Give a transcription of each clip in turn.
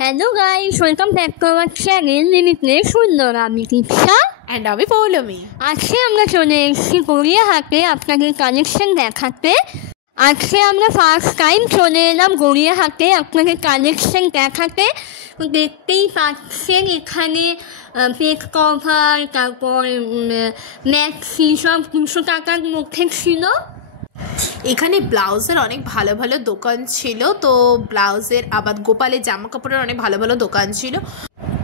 Hello guys, welcome back to our channel Limitless সুন্দর। আমি Dipa and আমি পৌলমী। আজকে আমরা চলে এসেছি গড়িয়াহাটে আপনাদের কালেকশন দেখাতে। আজকে আমরা ফার্স্ট টাইম চলে এলাম গড়িয়াহাটে আপনাদের কালেকশন দেখাতে। দেখতেই পাচ্ছেন এখানে বেড কভার, তারপর ম্যাক্সি সব 200 টাকার মধ্যে ছিল। এখানে ব্লাউজের অনেক ভালো ভালো দোকান ছিল, তো ব্লাউজের আবার গোপালের জামা কাপড়ের অনেক ভালো ভালো দোকান ছিল।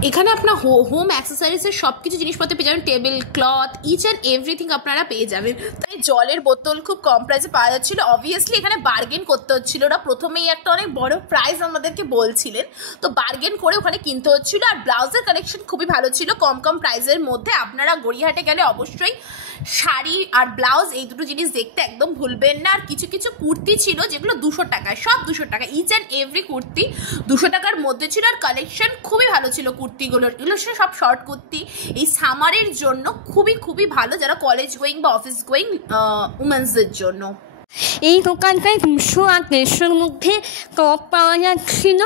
এখানে আপনার হোম অ্যাক্সেসরিজের সব কিছু জিনিসপত্র পেয়ে যাবেন, table cloth, each and everything আপনারা পেয়ে যাবেন। তাই জলের বোতল খুব কম প্রাইসে পাওয়া যাচ্ছিলো। অবভিয়াসলি এখানে বার্গেন করতে হচ্ছিল, ওরা প্রথমেই একটা অনেক বড় প্রাইস আমাদেরকে বলছিলেন, তো বার্গেন করে ওখানে কিনতে হচ্ছিলো। আর ব্লাউজের কালেকশন খুবই ভালো ছিল কম কম প্রাইসের মধ্যে। আপনারা গড়িয়াহাটে গেলে অবশ্যই শাড়ি আর ব্লাউজ এই দুটো জিনিস দেখতে একদম ভুলবেন না। আর কিছু কিছু কুর্তি ছিল যেগুলো 200 টাকায়, সব 200 টাকা, ইচ অ্যান্ড এভরি কুর্তি 200 টাকার মধ্যে ছিল। আর কালেকশন খুবই ভালো ছিল কুর্তিগুলোর, এগুলো সব শর্ট কুর্তি, এই সামারের জন্য খুবই খুবই ভালো, যারা কলেজ গোয়িং বা অফিস গোয়িং উমেন্সদের জন্য। এই দোকানটায় 200 আর 150-র মধ্যে টপ পাওয়া যাচ্ছিল,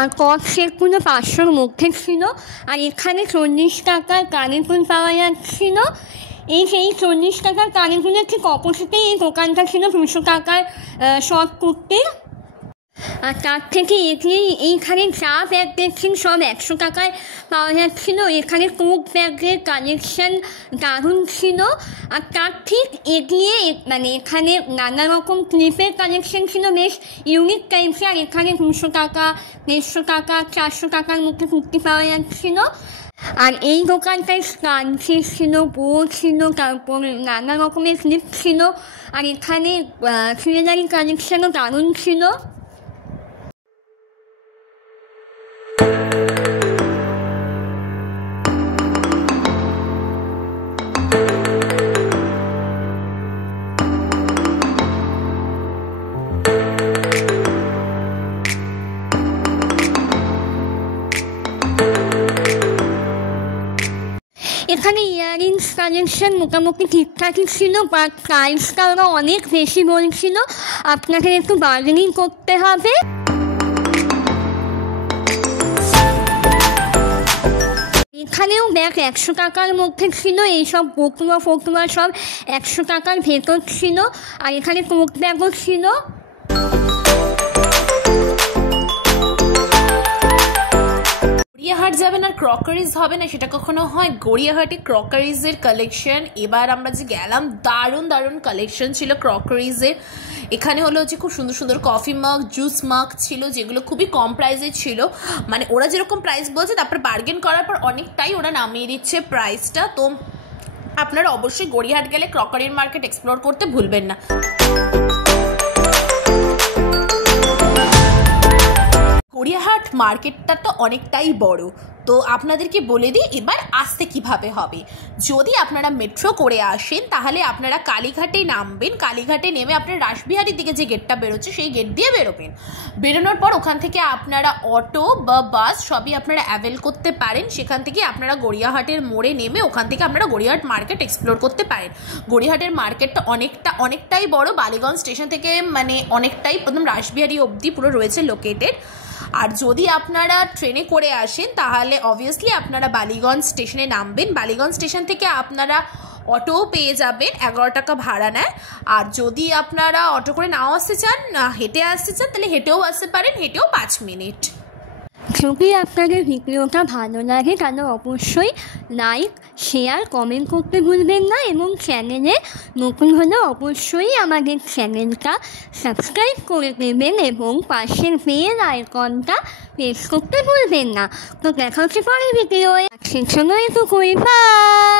আর কপ সেটগুলো 500-র মধ্যে ছিল। আর এখানে 40 টাকার কানেরফুল পাওয়া যাচ্ছিল। সেই 40 টাকার কানেরফুলের ঠিক অপোজিটেই এই দোকানটা ছিল 200 টাকার শর্ট কুর্তি। আর তার থেকে এইখানে যা ব্যাগ দেখছেন সব 100 টাকায় পাওয়া যাচ্ছিলো। এখানে কোট ব্যাগের কালেকশন দারুণ ছিল। আর তার ঠিক এগিয়ে মানে এখানে নানা রকম ক্লিপের কালেকশন ছিল বেশ ইউনিক টাইপসে। আর এখানে 200 টাকা, 150 টাকা, 400 টাকার মধ্যে কুর্তি পাওয়া যাচ্ছিলো। আর এই দোকানটায় স্কাঞ্চি ছিল, বো ছিল, তারপর নানা রকমের ক্লিপ ছিল। আর এখানে জুয়েলারি কালেকশনও দারুণ ছিল। এখানে ইয়াররিংস কালেকশন মোটামুটি ঠিকঠাকই ছিল, বাট প্রাইসটা ওরা অনেক বেশি বলছিল, আপনাকে একটু বার্গেনিং করতে হবে। এখানেও ব্যাগ 100 টাকার মধ্যে ছিল, এইসব বকুয়া ফকুয়া সব 100 টাকার ভেতর ছিল। আর এখানে কোট ব্যাগও ছিল। গড়িয়াহাট যাবেন আর ক্রকারিজ হবে না, সেটা কখনো হয়? গড়িয়াহাটে ক্রকারিজের কালেকশন এবার আমরা যে গেলাম, দারুণ দারুণ কালেকশন ছিল ক্রকারিজের। এখানে হলো যে খুব সুন্দর সুন্দর কফি মাগ, জুস মাগ ছিল, যেগুলো খুবই কম প্রাইসে ছিল। মানে ওরা যেরকম প্রাইস বলছে তারপর বার্গেন করার পর অনেকটাই ওরা নামিয়ে দিচ্ছে প্রাইসটা। তো আপনারা অবশ্যই গড়িয়াহাট গেলে ক্রকারির মার্কেট এক্সপ্লোর করতে ভুলবেন না। গড়িয়াহাট মার্কেটটা তো অনেকটাই বড়, তো আপনাদেরকে বলে দিই এবার আসতে কিভাবে হবে। যদি আপনারা মেট্রো করে আসেন তাহলে আপনারা কালীঘাটে নামবেন। কালীঘাটে নেমে আপনারা রাসবিহারীর দিকে যে গেটটা বেরোচ্ছে সেই গেট দিয়ে বেরোবেন। বেরোনোর পর ওখান থেকে আপনারা অটো বা বাস সবই আপনারা অ্যাভেল করতে পারেন। সেখান থেকে আপনারা গড়িয়াহাটের মোড়ে নেমে ওখান থেকে আপনারা গড়িয়াহাট মার্কেট এক্সপ্লোর করতে পারেন। গড়িয়াহাটের মার্কেটটা অনেকটাই বড়, বালিগঞ্জ স্টেশন থেকে মানে অনেকটাই একদম রাসবিহারী অবধি পুরো রয়েছে লোকেটেড। আর যদি আপনারা ট্রেনে করে আসেন তাহলে অবভিয়াসলি আপনারা বালিগঞ্জ স্টেশনে নামবেন। বালিগঞ্জ স্টেশন থেকে আপনারা অটোও পেয়ে যাবেন, 11 টাকা ভাড়া নেয়। আর যদি আপনারা অটো করে নাও আসতে চান, হেঁটে আসতে চান, তাহলে হেঁটেও আসতে পারেন, হেঁটেও 5 মিনিট। যদি আপনাদের ভিডিওটা ভালো লাগে তাহলে অবশ্যই লাইক, শেয়ার, কমেন্ট করতে ভুলবেন না। এবং চ্যানেলে নতুন হলে অবশ্যই আমাদের চ্যানেলটা সাবস্ক্রাইব করে দেবেন এবং পাশের বেল আইকনটা প্রেস করতে ভুলবেন না। তো দেখা হচ্ছে পরের ভিডিওয়ে। সেজন্য একটু বাই।